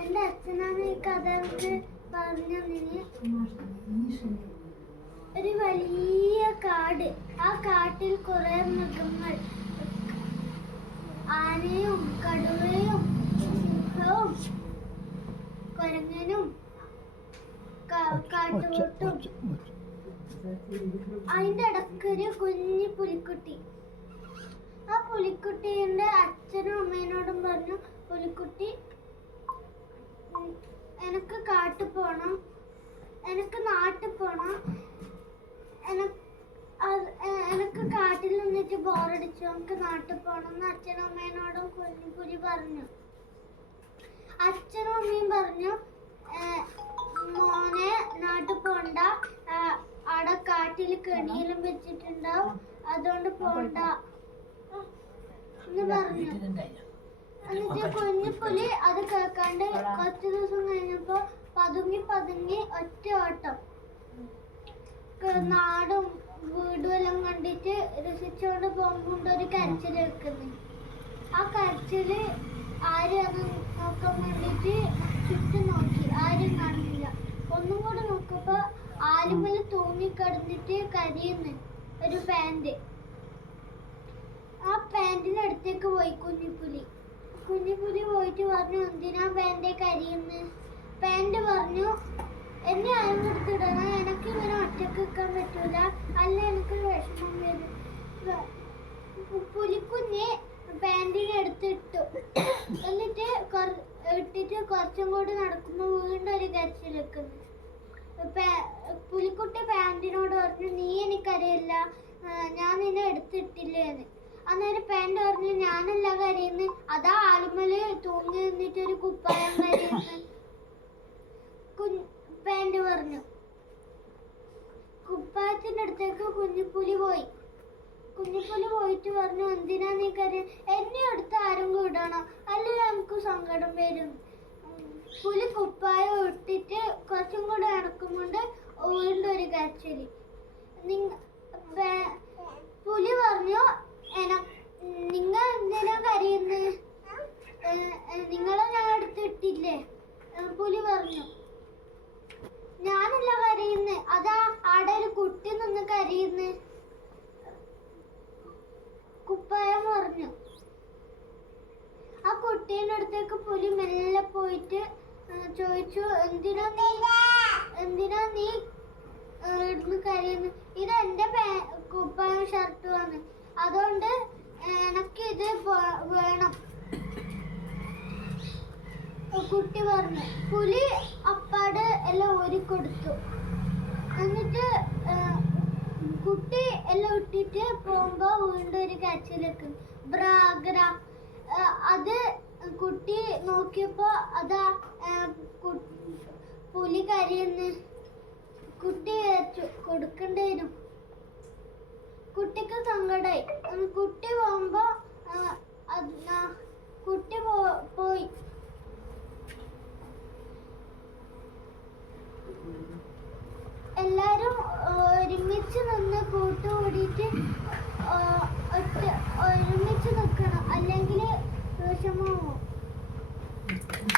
എന്റെ അച്ഛനാണ് ഈ കഥ പറഞ്ഞു. ഒരു വലിയ കാട്, ആ കാട്ടിൽ കുറെ മൃഗങ്ങൾ, ആനയും കടുവയും സിംഹവും കുരങ്ങനും കാട്ടുപോത്തും. അതിന്റെ ഇടക്കൊരു കുഞ്ഞു പുലിക്കുട്ടി. ആ പുലിക്കുട്ടീന്റെ അച്ഛനും അമ്മേനോടും പറഞ്ഞു, പുലിക്കുട്ടി എനിക്ക് കാട്ടിൽ പോണം, എനിക്ക് നാട്ടിൽ പോണം, എനിക്ക് കാട്ടിൽ നിന്നിട്ട് ബോറടിച്ചു, എനിക്ക് നാട്ടിൽ പോണം എന്ന് അച്ഛനും അമ്മേനോടും കുഞ്ഞുപുലി പറഞ്ഞു. അച്ഛനും അമ്മയും പറഞ്ഞു, മോനെ നാട്ടിൽ പോണ്ട, അവിടെ കാട്ടിൽ കെണിയെല്ലാം വെച്ചിട്ടുണ്ടാവും, അതുകൊണ്ട് പോണ്ട എന്ന് പറഞ്ഞു. എന്നിട്ട് കുഞ്ഞുപുലി അത് കേൾക്കാണ്ട് കുറച്ചു ദിവസം കഴിഞ്ഞപ്പോ പതുങ്ങി ഒറ്റ ഓട്ടം. നാടും വീടും എല്ലാം കണ്ടിട്ട് രസിച്ചുകൊണ്ട് പോകുമ്പോൾ ഒരു കരച്ചിൽ കേൾക്കുന്നു. ആ കരച്ചില് ആരും നോക്കാൻ വേണ്ടിട്ട് ചുറ്റും നോക്കി, ആരും കാണുന്നില്ല. ഒന്നും കൂടെ നോക്കുമ്പോ ആലുമല തൂങ്ങിക്കിടന്നിട്ട് കരിയുന്നു ഒരു പാന്റ്. ആ പാന്റിന്റെ അടുത്തേക്ക് പോയി കുഞ്ഞുപുലി പോയിട്ട് പറഞ്ഞു, എന്തിനാ പാന്റെ കരിയുന്നു? പാന്റ് പറഞ്ഞു, എന്നെ ആരും എടുത്തിടണം, എനിക്ക് ഇങ്ങനെ ഒറ്റക്ക് നിൽക്കാൻ പറ്റൂല, അല്ല എനിക്ക് വിഷമം വരും. പുലിക്കുഞ്ഞ് പാന്റിനെ എടുത്തിട്ടു. എന്നിട്ട് ഇട്ടിട്ട് കുറച്ചും കൂടി നടക്കുമ്പോ വീണ്ടും ഒരു കരച്ചിൽ വെക്കുന്നു. പുലിക്കുട്ടി പാന്റിനോട് പറഞ്ഞു, നീ എനിക്കറിയില്ല, ഞാൻ നിന്നെ എടുത്തിട്ടില്ലേന്ന്. അന്നേരം പാന്റ് പറഞ്ഞു, ഞാനല്ല കരയുന്നു, അതാ ആലുമല് തൂങ്ങി നിന്നിട്ട് ഒരു കുപ്പായം കരയുന്നു. പാന്റ് പറഞ്ഞു. കുപ്പായത്തിന്റെ അടുത്തേക്ക് കുഞ്ഞുപുലി പോയിട്ട് പറഞ്ഞു, എന്തിനാ നീ കരയും? എന്നെ അടുത്ത് ആരും കൂടണം, അല്ലെങ്കിൽ നമുക്ക് സങ്കടം വരും. പുലി കുപ്പായം ഇട്ടിട്ട് കുറച്ചും കൂടെ നടക്കുമ്പോണ്ട് വീണ്ടും ഒരു കരച്ചില്. പുലി പറഞ്ഞു, നിങ്ങൾ എന്തിനാ കരയുന്നത്? നിങ്ങളെ ഞാൻ എടുത്തിട്ടില്ലേ? പുലി പറഞ്ഞു, ഞാനല്ല കരയുന്നത്, അതാ ആടെ ഒരു കുട്ടി നിന്ന് കരയുന്നു. കുപ്പായം പറഞ്ഞു. ആ കുട്ടീൻ്റെ അടുത്തേക്ക് പുലി മെല്ലെ പോയിട്ട് ചോദിച്ചു, എന്തിനാ നീ ഇവിടുന്ന് കരയുന്നു? ഇത് എന്റെ കുപ്പായം ഷർട്ടുമാണ്, അതുകൊണ്ട് എനിക്കിത് വേണം. കുട്ടി പറഞ്ഞു. പുലി അപ്പാട് എല്ലാം ഊരിക്കൊടുത്തു. എന്നിട്ട് കുട്ടി എല്ലാം ഇട്ടിട്ട് പോകുമ്പോ വീണ്ടും ഒരു കരച്ചിലേക്ക് ബ്രാഗ്ര. അത് കുട്ടി നോക്കിയപ്പോ അതാ പുലി കരയുന്നു. കുട്ടി വിചാരിച്ചു കൊടുക്കേണ്ടി വരും. കുട്ടിക്ക് സങ്കടായി. കുട്ടി പോകുമ്പോ കുട്ടി പോയി. എല്ലാരും ഒരുമിച്ച് നിന്ന് കൂട്ടുകൂടിയിട്ട് ഒരുമിച്ച് നിൽക്കണം, അല്ലെങ്കിൽ വിഷമമാവും.